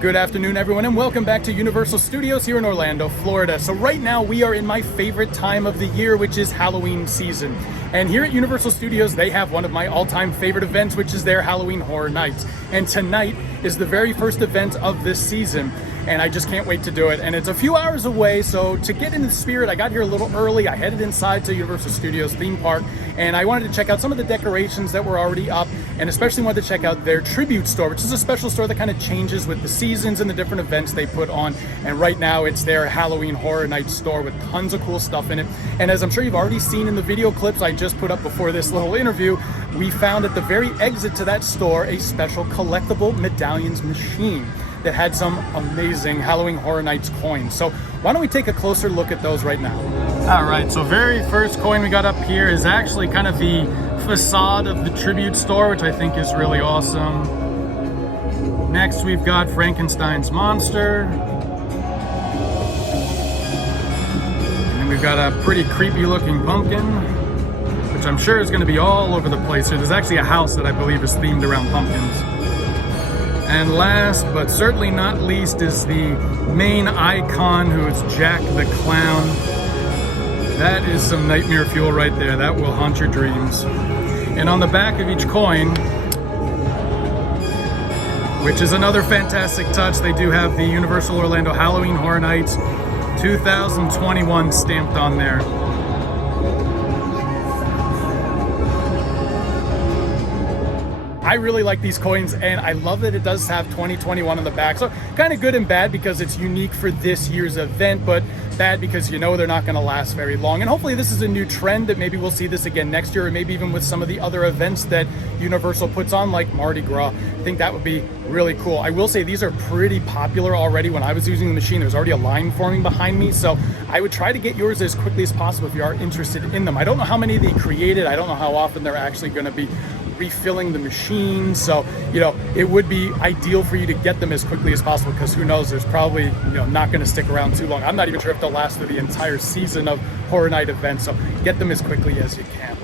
Good afternoon, everyone, and welcome back to Universal Studios here in Orlando, Florida. So right now we are in my favorite time of the year, which is Halloween season. And here at Universal Studios, they have one of my all-time favorite events, which is their Halloween Horror Nights. And tonight is the very first event of this season, and I just can't wait to do it. And it's a few hours away, so to get into the spirit, I got here a little early. I headed inside to Universal Studios theme park, and I wanted to check out some of the decorations that were already up, and especially wanted to check out their tribute store, which is a special store that kind of changes with the seasons and the different events they put on. And right now it's their Halloween Horror Night store with tons of cool stuff in it. And as I'm sure you've already seen in the video clips I just put up before this little interview, we found at the very exit to that store a special Collectible Medallions machine that had some amazing Halloween Horror Nights coins. So why don't we take a closer look at those right now? All right, so very first coin we got up here is actually kind of the facade of the tribute store, which I think is really awesome. Next we've got Frankenstein's monster. And then we've got a pretty creepy looking pumpkin, which I'm sure is going to be all over the place here. There's actually a house that I believe is themed around pumpkins. And last, but certainly not least, is the main icon, who is Jack the Clown. That is some nightmare fuel right there. That will haunt your dreams. And on the back of each coin, which is another fantastic touch, they do have the Universal Orlando Halloween Horror Nights 2021 stamped on there. I really like these coins, and I love that it does have 2021 on the back. So kind of good and bad because it's unique for this year's event, but bad because you know they're not going to last very long. And hopefully this is a new trend that maybe we'll see this again next year, or maybe even with some of the other events that Universal puts on, like Mardi Gras. I think that would be really cool. I will say these are pretty popular already. When I was using the machine, there's already a line forming behind me, so I would try to get yours as quickly as possible if you are interested in them. I don't know how many they created. I don't know how often they're actually going to be refilling the machine, so it would be ideal for you to get them as quickly as possible, because who knows, there's probably not going to stick around too long. I'm not even sure if they'll last through the entire season of Horror Night events, so get them as quickly as you can.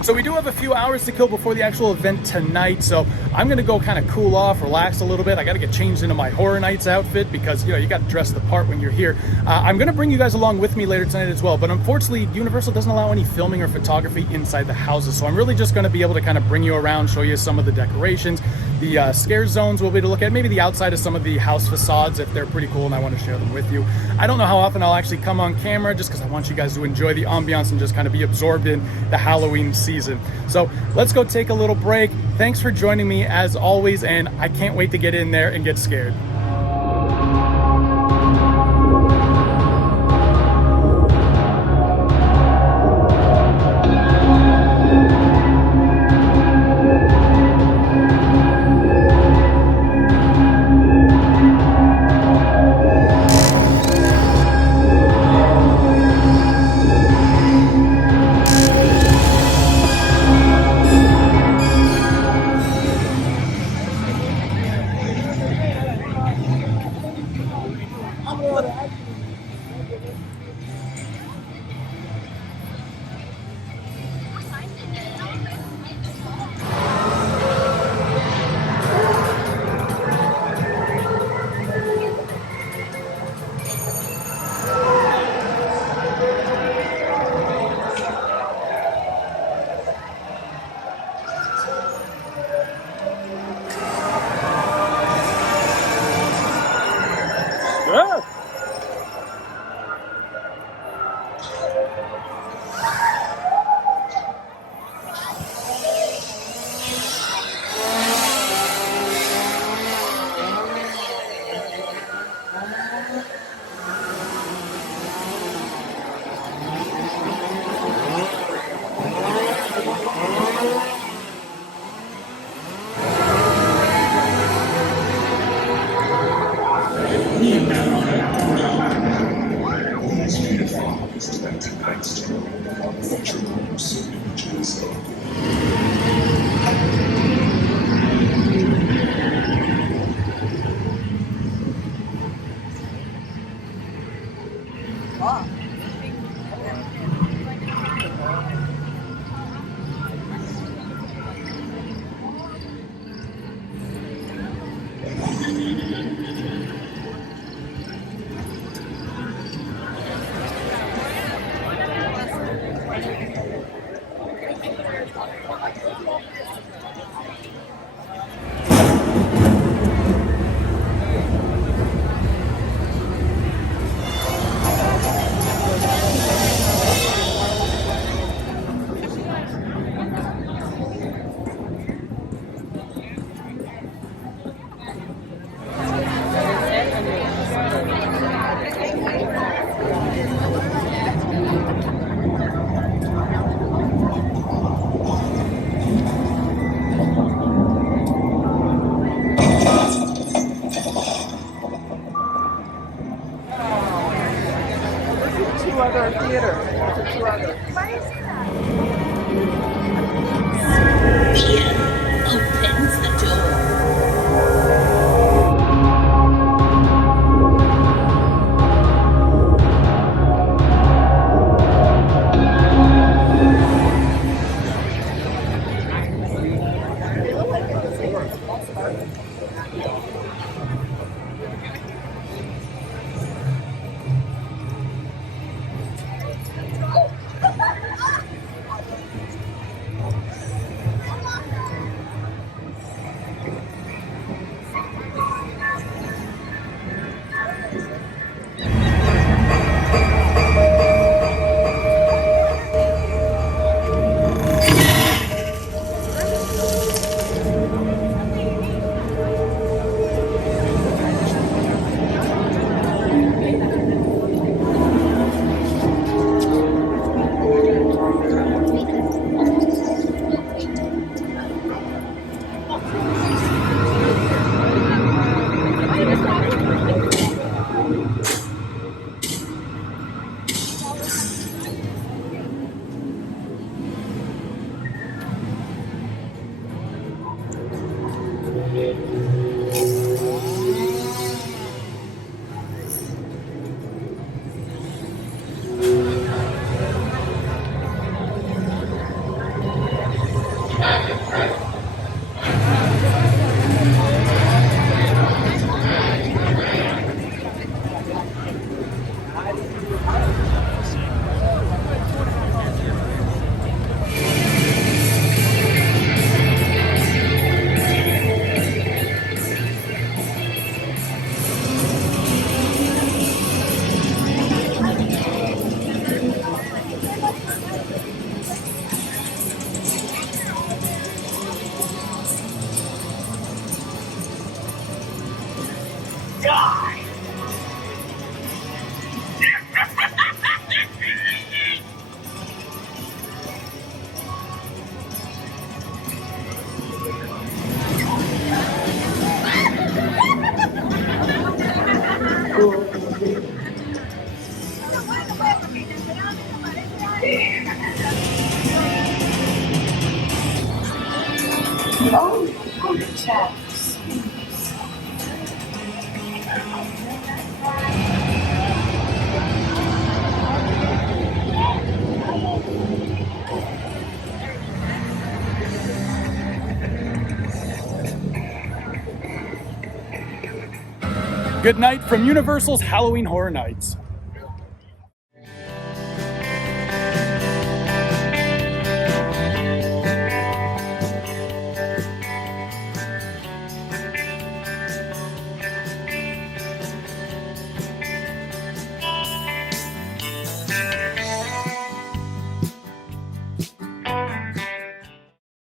So we do have a few hours to kill before the actual event tonight, so I'm gonna go kind of cool off, relax a little bit. I gotta get changed into my Horror Nights outfit because you gotta dress the part when you're here. I'm gonna bring you guys along with me later tonight as well, but unfortunately Universal doesn't allow any filming or photography inside the houses, so I'm really just gonna be able to kind of bring you around, show you some of the decorations, the scare zones we'll be able to look at, maybe the outside of some of the house facades if they're pretty cool and I want to share them with you. I don't know how often I'll actually come on camera, just because I want you guys to enjoy the ambiance and just kind of be absorbed in the Halloween season. So let's go take a little break. Thanks for joining me as always, and I can't wait to get in there and get scared. Oh, good chaps. Good night from Universal's Halloween Horror Nights.